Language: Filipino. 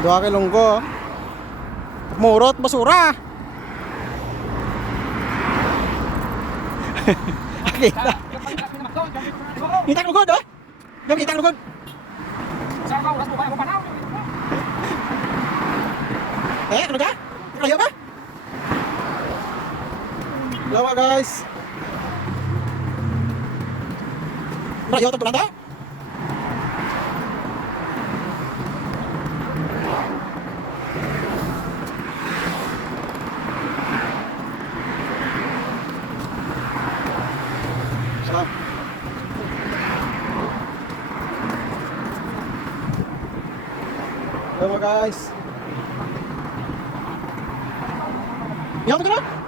2 kilonggo. Murot basura. Kita. Kita lugod oh. Yung kita lugod. Ano ka? Kaya ba? Lawa guys. Rayo to tulanda. Hello guys. Yaw ka na?